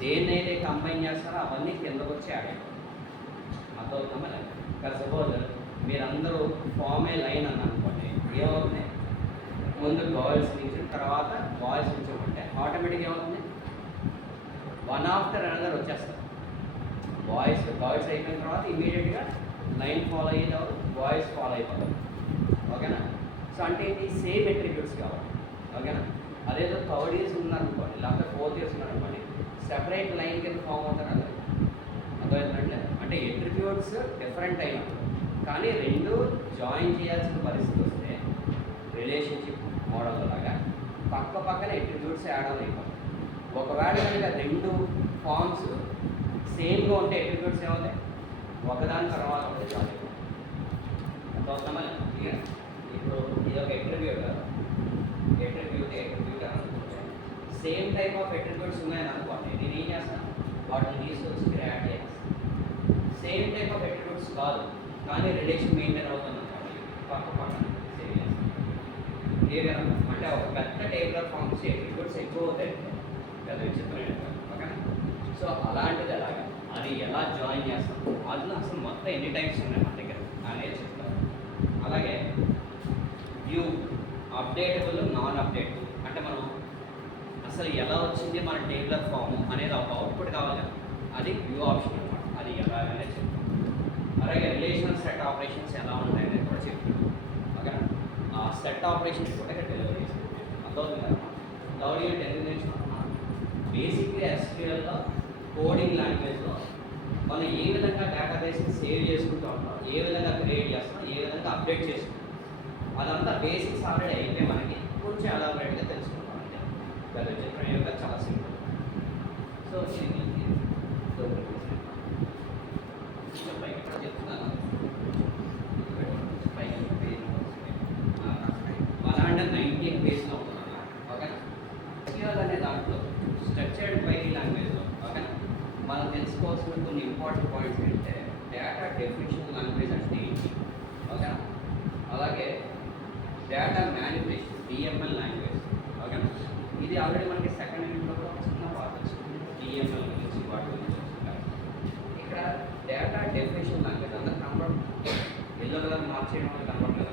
దేన్నైతే కంబైన్ చేస్తారో అవన్నీ కిందకు వచ్చి యాడ్ అయిపోతాయి. అర్థమవుతుందా? ఇక్కడ సపోజ్ మీరందరూ ఫామ్ ఏ లైన్ అని అనుకోండి, ఏమవుతుంది? ముందు గర్ల్స్ నుంచి తర్వాత బాయ్స్ నుంచి ఉంటే ఆటోమేటిక్ ఏమవుతుంది? వన్ ఆఫ్టర్ అనదర్ వచ్చేస్తారు. గర్ల్స్ అయిపోయిన తర్వాత ఇమీడియట్గా లైన్ ఫాలో అయ్యేటప్పుడు బాయ్స్ ఫాలో అయిపోతారు. ఓకేనా? సో అంటే ఇది సేమ్ అట్రిబ్యూట్స్ కావాలి. ఓకేనా? అదేదో థర్డ్ ఇయర్స్ ఉన్నారనుకోండి, లేకపోతే ఫోర్త్ ఇయర్స్ ఉన్నారనుకోండి, సెపరేట్ లైన్ కింద ఫామ్ అవుతారు కదా. అర్థమవుతుందంటే అంటే అట్రిబ్యూట్స్ డిఫరెంట్ అయినప్పుడు కానీ రెండు జాయిన్ చేయాల్సిన పరిస్థితి వస్తే రిలేషన్షిప్ మోడల్ లాగా పక్కన అట్రిబ్యూట్స్ యాడ్ ఆన్ అయిపోతాయి. ఒకవేళ కనుక రెండు ఫార్మ్స్ సేమ్గా ఉంటే అట్రిబ్యూట్స్ ఏమవుతాయి? ఒకదాని తర్వాత ఒకటి జాయిన్ అయిపోతాయి. అర్థమవుతామా? ఇప్పుడు ఇది ఒక అట్రిబ్యూట్ అనుకుంటే సేమ్ టైప్ ఆఫ్ అట్రిబ్యూట్స్ ఉన్నాయని అనుకోండి, నేను ఏం చేస్తాను? వాటిని తీసుకొచ్చి ఇక్కడ యాడ్ చేస్తాను. సేమ్ టైప్ ఆఫ్ అట్రిబ్యూట్స్ కాదు కానీ రిలేషన్ మెయింటైన్ అవుతుంది అనుకోండి, పక్కన సేవ్ చేస్తాను. ఏ విధంగా అంటే ఒక పెద్ద టేబుల్ ఆఫ్ ఫార్మ్స్ అట్రిబ్యూట్స్ ఎక్కువ అవుతాయి పెద్ద విచిత్రమైన. ఓకేనా? సో అలాంటిది ఎలాగా, అది ఎలా జాయిన్ చేస్తాం, అందులో అసలు మొత్తం ఎన్ని టైప్స్ ఉన్నాయి మన దగ్గర అనేది చెప్తారు. అలాగే వ్యూ అప్డేటబుల్, నాన్ అప్డేటబుల్ అంటే మనం అసలు ఎలా వచ్చింది మన టేబుల్ ఆఫ్ ఫామ్ అనేది ఒక అవుట్పుట్ కావాలి, అది వ్యూ ఆప్షన్ అనమాట. అది ఎలాగనే చెప్తాం. అలాగే రిలేషనల్ సెట్ ఆపరేషన్స్ ఎలా ఉంటాయి అనేది కూడా చెప్తాం. ఓకేనా? ఆ సెట్ ఆపరేషన్స్ కూడా ఇక్కడ డెలివరీ చేస్తాం. అర్థవుతుంది కదా. థర్డ్ యూనిట్ ఎందుకు నేర్చుకుంటున్నాం? బేసిక్గా ఎస్క్యూఎల్లో కోడింగ్ లాంగ్వేజ్లో మనం ఏ విధంగా డేటాబేస్ని సేవ్ చేసుకుంటూ ఉంటాం, ఏ విధంగా క్రియేట్ చేస్తాం, ఏ విధంగా అప్డేట్ చేసుకుంటాం, అదంతా బేసిక్స్ ఆల్రెడీ అయితే మనకి కొంచెం ఎలాబరేట్గా తెలుసుకుంటాం. అంటే పెద్ద చిత్రం యొక్క చాలా సింపుల్. సో పైకి కూడా చెప్తున్నాను, మన అంటే 19 పేజ్లో ఉంటున్నాను. ఓకేనా? ఎస్క్యూఎల్ అనే దాంట్లో స్ట్రక్చర్డ్ క్వైరీ లాంగ్వేజ్లో ఓకేనా మనం తెలుసుకోవాల్సిన కొన్ని ఇంపార్టెంట్ పాయింట్స్ ఏంటంటే డేటా డెఫినిషన్ లాంగ్వేజ్ అంటే ఏంటి, ఓకేనా? అలాగే డేటా మ్యానిపులేషన్ డిఎంఎల్ లాంగ్వేజ్. ఓకేనా? ఇది ఆల్రెడీ మనకి సెకండ్ యూనిట్లో కూడా చిన్న పార్ట్ వచ్చింది, డిఎంఎల్ గురించి వాటి గురించి వస్తుంది. ఇక్కడ డేటా డెఫినిషన్ లాంగ్వేజ్ అందరూ కనబడుతుంది, ఎల్లో కలర్ మార్చేయడం వల్ల కనబడలేదు.